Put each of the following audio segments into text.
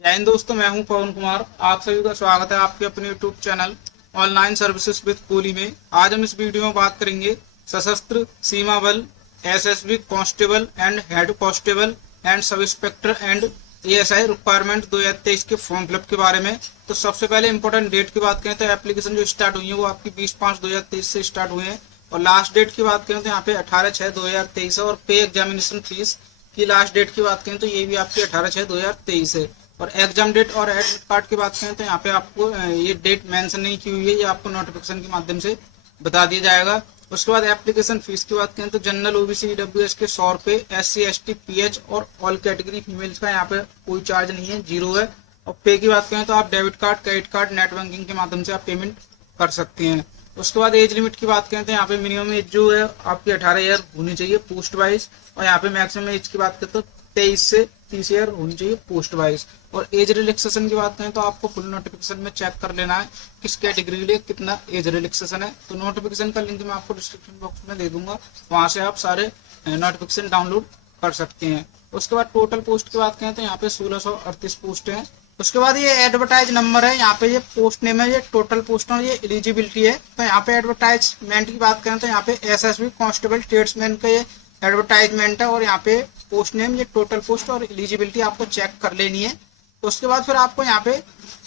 जय हिंद दोस्तों, मैं हूं पवन कुमार। आप सभी का स्वागत है आपके अपने YouTube channel online services with coolie में। आज हम इस वीडियो में बात करेंगे सशस्त्र सीमा बल SSB constable and head constable and sub inspector and ASI requirement 2023 के फॉर्म फिलअप के बारे में। तो सबसे पहले इंपॉर्टेंट डेट की बात करें तो एप्लीकेशन जो स्टार्ट हुई है वो आपकी 20/5/2023 से स्टार्ट हुए हैं और लास्ट डेट की बात करें तो यहाँ पे 18/6/2023 है। और पे एग्जामिनेशन फीस की लास्ट डेट की बात करें तो ये भी आपकी 18/6/2023 है। और एग्जाम डेट और एडमिट कार्ड की बात करें तो यहाँ पे आपको ये डेट मेंशन नहीं की हुई है, ये आपको नोटिफिकेशन के माध्यम से बता दिया जाएगा। उसके बाद एप्लीकेशन फीस की बात करें तो जनरल ओबीसी ईडब्ल्यूएस के 100 रुपए, SC ST PH और ऑल कैटेगरी फीमेल्स का यहाँ पे कोई चार्ज नहीं है, 0 है। और पे की बात करें तो आप debit card, credit card, net banking के माध्यम से आप पेमेंट कर सकते हैं। उसके बाद एज लिमिट की बात करें तो यहाँ पे मिनिमम एज जो है आपकी 18 ईयर होनी चाहिए पोस्ट वाइज, और यहाँ पे मैक्सिमम एज की बात करें तो 23 से 30 ईयर होनी चाहिए पोस्ट वाइज। और एज रिलैक्सेशन की बात करें तो आपको फुल नोटिफिकेशन में चेक कर लेना है किस कैटेगरी के लिए कितना एज रिलैक्सेशन है। तो नोटिफिकेशन का लिंक मैं आपको डिस्क्रिप्शन बॉक्स में दे दूंगा, वहां से आप सारे नोटिफिकेशन डाउनलोड कर सकते हैं। उसके बाद टोटल पोस्ट की बात करें तो यहाँ पे 1638 पोस्ट है। उसके बाद ये एडवर्टाइज नंबर है, यहाँ पे ये पोस्ट नेम है, ये टोटल पोस्ट है, ये एलिजिबिलिटी है। तो यहाँ पे एडवर्टाइजमेंट की बात करें तो यहाँ पे एसएसबी कांस्टेबल ट्रेड्समैन का ये एडवर्टाइजमेंट है और यहाँ पे पोस्ट नेम, ये टोटल पोस्ट और एलिजिबिलिटी आपको चेक कर लेनी है। उसके बाद फिर आपको यहाँ पे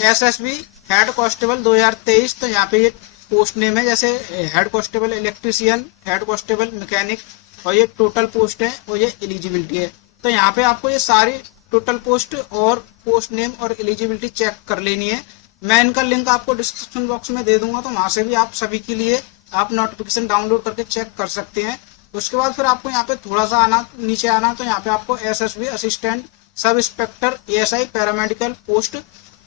एसएसबी हेड कांस्टेबल 2023, तो यहाँ पे ये पोस्ट नेम है, जैसे head constable electrician, head constable mechanic, और ये टोटल पोस्ट है और ये एलिजिबिलिटी है। तो यहाँ पे आपको ये सारी टोटल पोस्ट और पोस्ट नेम और एलिजिबिलिटी चेक कर लेनी है। मैं इनका लिंक आपको डिस्क्रिप्शन बॉक्स में दे दूंगा, तो वहां से भी आप सभी के लिए आप नोटिफिकेशन डाउनलोड करके चेक कर सकते हैं। उसके बाद फिर आपको यहाँ पे थोड़ा सा आना, नीचे आना, तो यहाँ पे आपको SSB assistant sub inspector ASI paramedical post,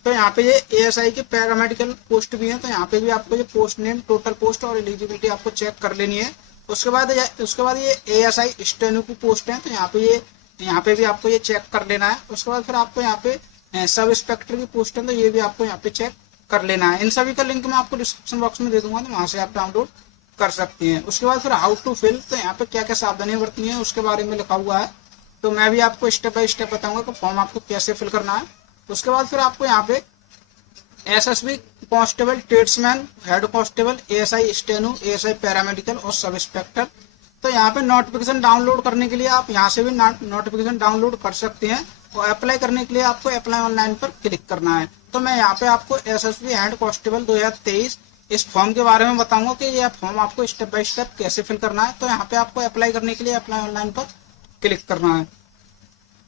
तो यहाँ पे ये एएसआई के पैरामेडिकल पोस्ट भी है। तो यहाँ पे भी आपको ये पोस्ट नेम, टोटल पोस्ट और एलिजिबिलिटी आपको चेक कर लेनी है। उसके बाद ये एएसआई स्टेनो की पोस्ट है, तो यहाँ पे भी आपको ये चेक कर लेना है। उसके बाद फिर आपको यहाँ पे सब इंस्पेक्टर की पोस्ट है, तो ये भी आपको यहाँ पे चेक कर लेना है। इन सभी का लिंक मैं आपको डिस्क्रिप्शन बॉक्स में दे दूंगा, तो वहां से आप डाउनलोड कर सकती हैं। उसके बाद फिर हाउ टू फिल, तो यहाँ पे क्या क्या सावधानियां बरतनी है उसके बारे में लिखा हुआ है, तो मैं भी आपको स्टेप बाय स्टेप बताऊंगा कि फॉर्म आपको कैसे फिल करना है। उसके बाद फिर आपको यहाँ पे SSB constable tradesman, head constable, ASI steno, ASI paramedical और सब इंस्पेक्टर, तो यहाँ पे नोटिफिकेशन डाउनलोड करने के लिए आप यहाँ से भी नोटिफिकेशन डाउनलोड कर सकते हैं। और अप्लाई करने के लिए आपको अप्लाई ऑनलाइन पर क्लिक करना है। तो मैं यहाँ पे आपको एसएसबी हेड कांस्टेबल 2023 इस फॉर्म के बारे में बताऊंगा कि यह फॉर्म आपको स्टेप बाय स्टेप कैसे फिल करना है। तो यहाँ पे आपको अप्लाई करने के लिए अप्लाई ऑनलाइन पर क्लिक करना है।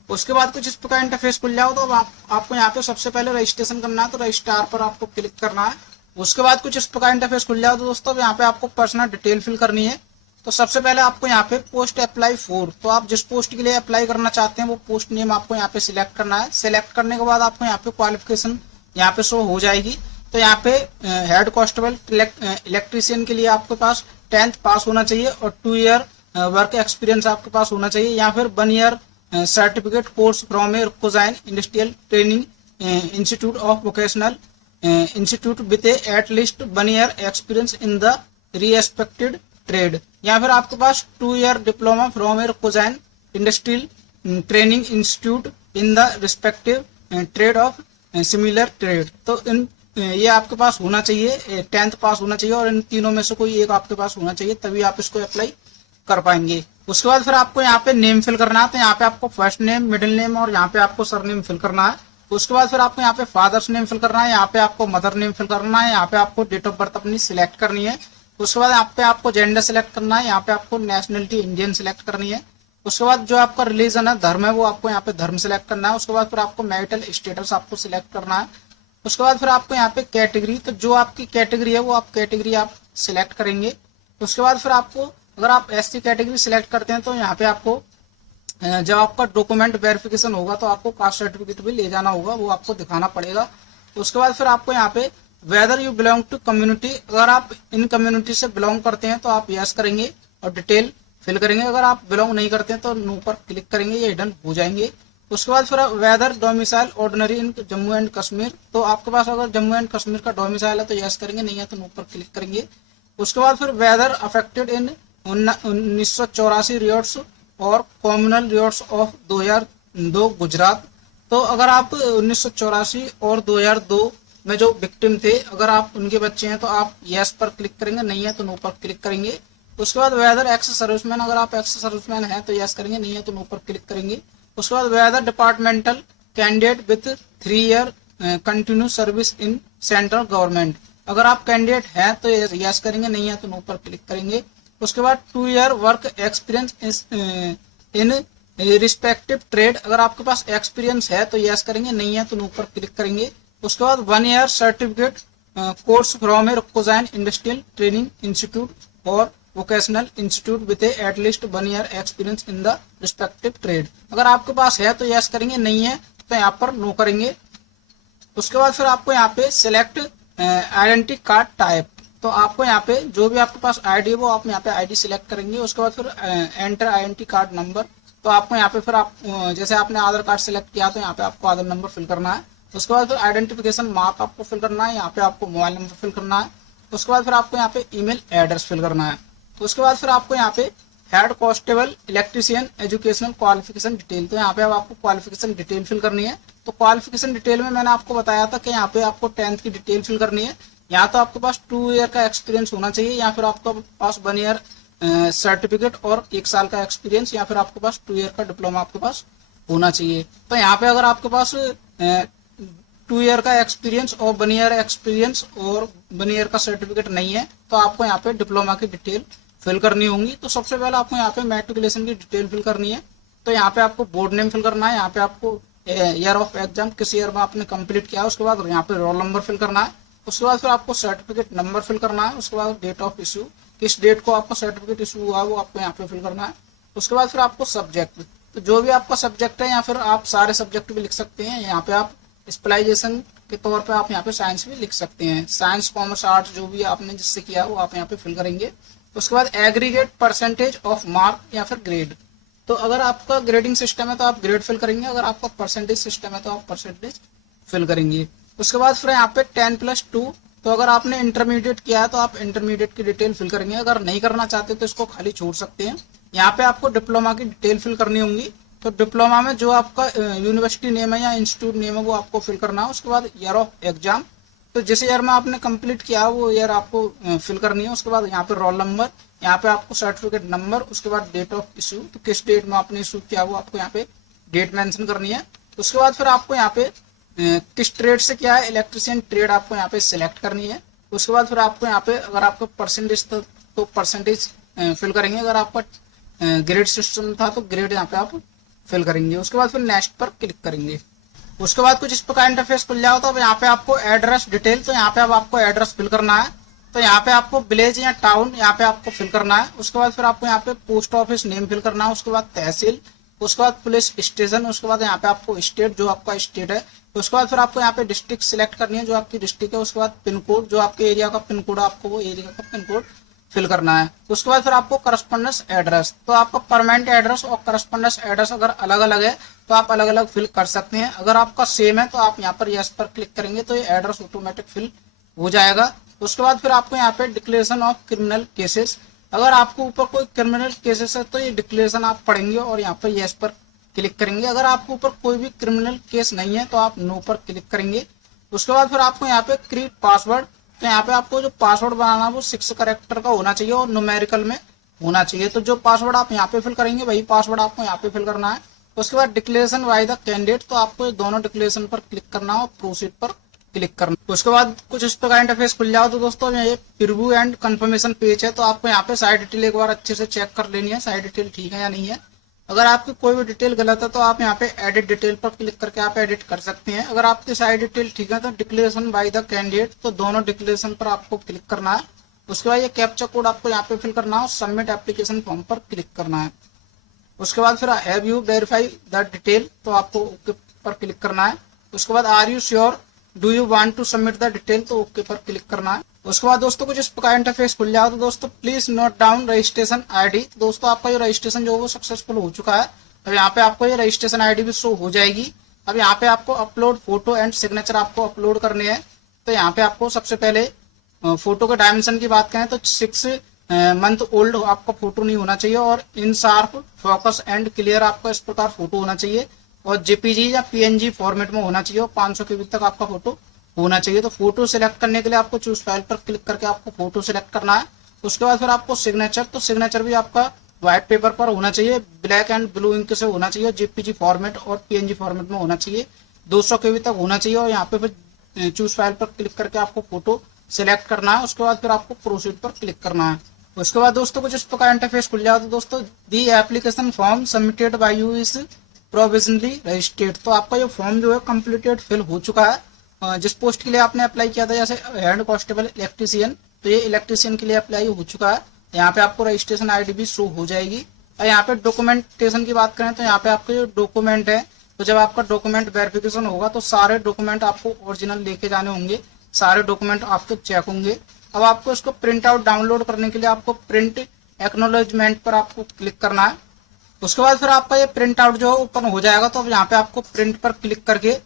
उसके बाद कुछ इस प्रकार इंटरफेस खुल जाओ, तो आपको यहाँ पे सबसे पहले रजिस्ट्रेशन करना है, तो रजिस्ट्रार पर आपको क्लिक करना है। उसके बाद कुछ इस प्रकार इंटरफेस खुल जाओ, तो दोस्तों यहाँ पे आपको पर्सनल डिटेल फिल करनी है। तो सबसे पहले आपको यहाँ पे पोस्ट अप्लाई फॉर, तो आप जिस पोस्ट के लिए अप्लाई करना चाहते हैं वो पोस्ट नेम आपको यहाँ पे सिलेक्ट करना है। सिलेक्ट करने के बाद आपको यहाँ पे क्वालिफिकेशन यहाँ पे शो हो जाएगी। तो यहाँ पे हेड कांस्टेबल इलेक्ट्रीशियन के लिए आपके पास 10th पास होना चाहिए और 2 ईयर वर्क एक्सपीरियंस आपके पास होना चाहिए, या फिर 1 year certificate course from A required industrial training institute of vocational institute with at least 1 year experience in the respected trade, या फिर आपके पास 2 year diploma from A required industrial training institute in the respective trade off similar trade. तो इन ये आपके पास होना चाहिए, 10th पास होना चाहिए, और इन तीनों में से कोई एक आपके पास होना चाहिए, तभी आप इसको अप्लाई कर पाएंगे। उसके बाद फिर आपको यहाँ पे नेम फिल करना है, तो यहाँ पे आपको फर्स्ट नेम, मिडिल नेम और यहाँ पे आपको सरनेम फिल करना है। उसके बाद फिर आपको यहाँ पे फादर्स नेम फिल करना है, यहाँ पे आपको मदर नेम फिल करना है, यहाँ पे आपको डेट ऑफ बर्थ अपनी सिलेक्ट करनी है। उसके बाद यहाँ पे आपको जेंडर सिलेक्ट करना है, यहाँ पे आपको नेशनलिटी इंडियन सिलेक्ट करनी है। उसके बाद जो आपका रिलीजन है, धर्म है, वो आपको यहाँ पे धर्म सिलेक्ट करना है। उसके बाद फिर आपको मैरिटल स्टेटस आपको सिलेक्ट करना है। उसके बाद फिर आपको यहाँ पे कैटेगरी, तो जो आपकी कैटेगरी है वो आप कैटेगरी आप सिलेक्ट करेंगे। उसके बाद फिर आपको अगर आप एससी कैटेगरी सिलेक्ट करते हैं तो यहाँ पे आपको जब आपका डॉक्यूमेंट वेरिफिकेशन होगा तो आपको कास्ट सर्टिफिकेट भी ले जाना होगा, वो आपको दिखाना पड़ेगा। उसके बाद फिर आपको यहाँ पे whether you belong to community, अगर आप इन कम्युनिटी से बिलोंग करते हैं तो आप यस करेंगे और डिटेल फिल करेंगे। अगर आप बिलोंग नहीं करते हैं तो नो पर क्लिक करेंगे, ये हिडन हो जाएंगे। उसके बाद फिर whether domicile ordinary in Jammu and Kashmir, तो आपके पास अगर जम्मू एंड कश्मीर का डोमिसाइल है तो यस करेंगे, नहीं है तो नो पर क्लिक करेंगे। उसके बाद फिर वेदर अफेक्टेड इन 1984 रियोट्स और कॉम्युनल रियोट्स ऑफ 2002 गुजरात, तो अगर आप 1984 और 2002 में जो विक्टिम थे, अगर आप उनके बच्चे हैं तो आप यस पर क्लिक करेंगे, नहीं है तो नो पर क्लिक करेंगे। उसके बाद वेदर एक्स सर्विसमैन, अगर आप एक्स सर्विसमैन हैं तो यस करेंगे, नहीं है तो नो पर क्लिक करेंगे। उसके बाद whether departmental candidate with 3 year continue service in central government, अगर आप कैंडिडेट हैं तो यस करेंगे, नहीं है तो नो पर क्लिक करेंगे। उसके बाद 2 year work experience in respective trade, अगर आपके पास एक्सपीरियंस है तो यस करेंगे, नहीं है तो नो पर क्लिक करेंगे। उसके बाद 1 year certificate course from a recognised industrial training institute और vocational institute with at least 1 year experience in the respective trade, अगर आपके पास है तो यस करेंगे, नहीं है तो यहाँ पर नो करेंगे। उसके बाद फिर आपको यहाँ पे सिलेक्ट आइडेंटिटी कार्ड टाइप, तो आपको यहाँ पे जो भी आपके पास आईडी है वो आप यहाँ पे आईडी सिलेक्ट करेंगे। उसके बाद फिर एंटर आइडेंटिटी कार्ड नंबर, तो आपको यहाँ पे फिर आप जैसे आपने आधार कार्ड सिलेक्ट किया तो यहाँ पे आपको आधार नंबर फिल करना है। उसके बाद फिर आइडेंटिफिकेशन मार्क आपको फिल करना है, यहाँ पे आपको मोबाइल नंबर फिल करना है। उसके बाद फिर आपको यहाँ पे ईमेल एड्रेस फिल करना है। तो उसके बाद फिर आपको यहाँ पे head constable electrician educational qualification detail, तो यहाँ पे अब आपको क्वालिफिकेशन डिटेल फिल करनी है। तो क्वालिफिकेशन डिटेल में मैंने आपको बताया था कि यहाँ पे आपको 10th की डिटेल फिल करनी है। यहाँ तो आपके पास 2 ईयर का एक्सपीरियंस होना चाहिए, या फिर आपके पास 1 ईयर सर्टिफिकेट और 1 साल का एक्सपीरियंस, या फिर आपके पास 2 ईयर का डिप्लोमा आपके पास होना चाहिए। तो यहाँ पे अगर आपके पास 2 ईयर का एक्सपीरियंस और 1 ईयर एक्सपीरियंस और 1 ईयर का सर्टिफिकेट नहीं है तो आपको यहाँ पे डिप्लोमा की डिटेल फिल करनी होंगी। तो सबसे पहले आपको यहाँ पे मैट्रिकुलेशन की डिटेल फिल करनी है। तो यहाँ पे आपको बोर्ड नेम फिल करना है, यहाँ पे आपको ईयर ऑफ एग्जाम किस ईयर में आपने कंप्लीट किया, उसके बाद यहाँ पे रोल नंबर फिल करना है। उसके बाद फिर आपको सर्टिफिकेट नंबर फिल करना है। उसके बाद डेट ऑफ इशू, किस डेट को आपका सर्टिफिकेट इशू हुआ वो आपको यहाँ पे फिल करना है। उसके बाद फिर आपको सब्जेक्ट, तो जो भी आपका सब्जेक्ट है या फिर आप सारे सब्जेक्ट भी लिख सकते हैं। यहाँ पे आप स्पेशलाइजेशन के तौर पे आप यहाँ पे साइंस भी लिख सकते हैं, साइंस कॉमर्स आर्ट्स जो भी आपने जिससे किया वो आप यहाँ पे फिल करेंगे। उसके बाद एग्रीगेट परसेंटेज ऑफ मार्क या फिर ग्रेड, तो अगर आपका ग्रेडिंग सिस्टम है तो आप ग्रेड फिल करेंगे, अगर आपका परसेंटेज सिस्टम है तो आप परसेंटेज फिल करेंगे। उसके बाद फिर यहाँ पे 10+2, तो अगर आपने इंटरमीडिएट किया है तो आप इंटरमीडिएट की डिटेल फिल करेंगे, अगर नहीं करना चाहते तो इसको खाली छोड़ सकते हैं। यहाँ पे आपको डिप्लोमा की डिटेल फिल करनी होंगी। तो डिप्लोमा में जो आपका यूनिवर्सिटी नेम है या इंस्टीट्यूट नेम है वो आपको फिल करना है। उसके बाद ईयर ऑफ एग्जाम, तो जिस ईयर में आपने कंप्लीट किया वो ईयर आपको फिल करनी है। उसके बाद यहाँ पे रोल नंबर, यहाँ पे आपको सर्टिफिकेट नंबर, उसके बाद डेट ऑफ इशू, तो किस डेट में आपने इशू किया वो आपको यहाँ पे डेट मेंशन करनी है। उसके बाद फिर आपको यहाँ पे किस ट्रेड से क्या है, इलेक्ट्रिशियन ट्रेड आपको यहाँ पे सिलेक्ट करनी है। उसके बाद फिर आपको यहाँ पे अगर आपका परसेंटेज तो परसेंटेज फिल करेंगे, अगर आपका ग्रेड सिस्टम था तो ग्रेड यहाँ पे आप फिल करेंगे। उसके बाद फिर नेक्स्ट पर क्लिक करेंगे। उसके बाद कुछ इस प्रकार इंटरफेस खुल जाओ, तो अब यहाँ पे आपको एड्रेस डिटेल, तो यहाँ पे अब आपको एड्रेस फिल करना है। तो यहाँ पे आपको विलेज या टाउन यहाँ पे आपको फिल करना है। उसके बाद फिर आपको यहाँ पे पोस्ट ऑफिस नेम फिल करना है। उसके बाद तहसील, उसके बाद पुलिस स्टेशन, उसके बाद यहाँ पे आपको स्टेट जो आपका स्टेट है, उसके बाद फिर आपको यहाँ पे डिस्ट्रिक्ट सिलेक्ट करनी है जो आपकी डिस्ट्रिक्ट है। उसके बाद पिन कोड, जो आपके एरिया का पिन कोड, आपको वो एरिया का पिन कोड फिल करना है। उसके बाद फिर आपको करस्पॉन्डेंस एड्रेस, तो आपका परमानेंट एड्रेस और करस्पॉन्डेंस एड्रेस अगर अलग अलग है तो आप अलग अलग फिल कर सकते हैं। अगर आपका सेम है तो आप यहाँ पर यस पर क्लिक करेंगे तो ये एड्रेस ऑटोमेटिक फिल हो जाएगा। उसके बाद फिर आपको यहाँ पे डिक्लेरेशन ऑफ क्रिमिनल केसेस, अगर आपको ऊपर कोई क्रिमिनल केसेस है तो ये डिक्लेरेशन आप पढ़ेंगे और यहाँ पर यस पर क्लिक करेंगे। अगर आपके ऊपर कोई भी क्रिमिनल केस नहीं है तो आप नो पर क्लिक करेंगे। उसके बाद फिर आपको यहाँ पे क्रिएट पासवर्ड, तो यहाँ पे आपको जो पासवर्ड बनाना है वो 6 कैरेक्टर का होना चाहिए और न्यूमेरिकल में होना चाहिए। तो जो पासवर्ड आप यहाँ पे फिल करेंगे वही पासवर्ड आपको यहाँ पे फिल करना है। उसके बाद डिक्लेरेशन बाय द कैंडिडेट, तो आपको दोनों डिक्लेरेशन पर क्लिक करना है और प्रोसीड पर क्लिक करना। उसके बाद कुछ इस प्रकार इंटरफेस खुल जाओ। तो दोस्तों ये प्रीव्यू एंड कंफर्मेशन पेज है, तो आपको यहाँ पे साइड डिटेल एक बार अच्छे से चेक कर लेनी है, साइड डिटेल ठीक है या नहीं है। अगर आपकी कोई भी डिटेल गलत है तो आप यहाँ पे एडिट डिटेल पर क्लिक करके आप एडिट कर सकते हैं। अगर आपकी साइड डिटेल ठीक है तो डिक्लेरेशन बाय द कैंडिडेट, तो दोनों डिक्लेरेशन पर आपको क्लिक करना है। उसके बाद ये कैप्चा कोड आपको यहाँ पे फिल करना है और सबमिट एप्लीकेशन फॉर्म पर क्लिक करना है। उसके बाद फिर have you verify the detail, तो आपको ओके पर क्लिक करना है। उसके बाद are you sure do you want to submit the detail, तो ओके पर क्लिक करना है। उसके बाद दोस्तों कुछ इस प्रकार इंटरफेस खुल जाओ। तो दोस्तों please note down registration ID, दोस्तों आपका ये रजिस्ट्रेशन जो वो सक्सेसफुल हो चुका है। अब यहाँ पे आपको ये रजिस्ट्रेशन आईडी भी शो हो जाएगी। अब यहाँ पे आपको अपलोड फोटो एंड सिग्नेचर आपको अपलोड करने हैं। तो यहाँ पे आपको सबसे पहले फोटो के डायमेंशन की बात करें तो 6 मंथ ओल्ड आपका फोटो नहीं होना चाहिए और इन शार्प फोकस एंड क्लियर आपका इस प्रकार फोटो होना चाहिए। और जेपीजी या पीएनजी फॉर्मेट में होना चाहिए और 500 केबी तक आपका फोटो होना चाहिए। तो फोटो सिलेक्ट करने के लिए आपको चूज फाइल पर क्लिक करके आपको फोटो सिलेक्ट करना है। उसके बाद फिर आपको सिग्नेचर, तो सिग्नेचर भी आपका व्हाइट पेपर पर होना चाहिए, ब्लैक एंड ब्लू इंक से होना चाहिए, जेपीजी फॉर्मेट और पीएनजी फॉर्मेट में होना चाहिए, 200 केबी तक होना चाहिए। और यहाँ पे फिर चूज फाइल पर क्लिक करके आपको फोटो सिलेक्ट करना है। उसके बाद फिर आपको प्रोसीड पर क्लिक करना है। उसके बाद दोस्तों कुछ इस प्रकार इंटरफेस खुल जाए। तो दोस्तों the application form submitted by you is provisionally registered, तो आपका ये फॉर्म जो है कंप्लीटेड फिल हो चुका है। जिस पोस्ट के लिए आपने अप्लाई किया था जैसे हेड कांस्टेबल इलेक्ट्रीशियन, तो ये इलेक्ट्रीशियन के लिए अप्लाई हो चुका है। यहाँ पे आपको रजिस्ट्रेशन आईडी भी शो हो जाएगी। और यहाँ पे डॉक्यूमेंटेशन की बात करें तो यहाँ पे आपके जो डॉक्यूमेंट है, तो जब आपका डॉक्यूमेंट वेरिफिकेशन होगा तो सारे डॉक्यूमेंट आपको ओरिजिनल लेके जाने होंगे, सारे डॉक्यूमेंट आपके चेक होंगे। अब आपको इसको प्रिंट आउट डाउनलोड करने के लिए आपको प्रिंट एक्नॉलेजमेंट पर आपको क्लिक करना है। उसके बाद फिर आपका ये प्रिंट आउट जो ओपन हो जाएगा। तो अब यहाँ पे आपको प्रिंट पर क्लिक करके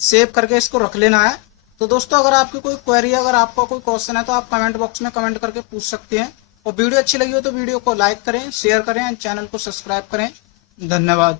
सेव करके इसको रख लेना है। तो दोस्तों अगर आपकी कोई क्वेरी है, अगर आपका कोई क्वेश्चन है तो आप कमेंट बॉक्स में कमेंट करके पूछ सकते हैं। और वीडियो अच्छी लगी हो तो वीडियो को लाइक करें, शेयर करें, चैनल को सब्सक्राइब करें। धन्यवाद।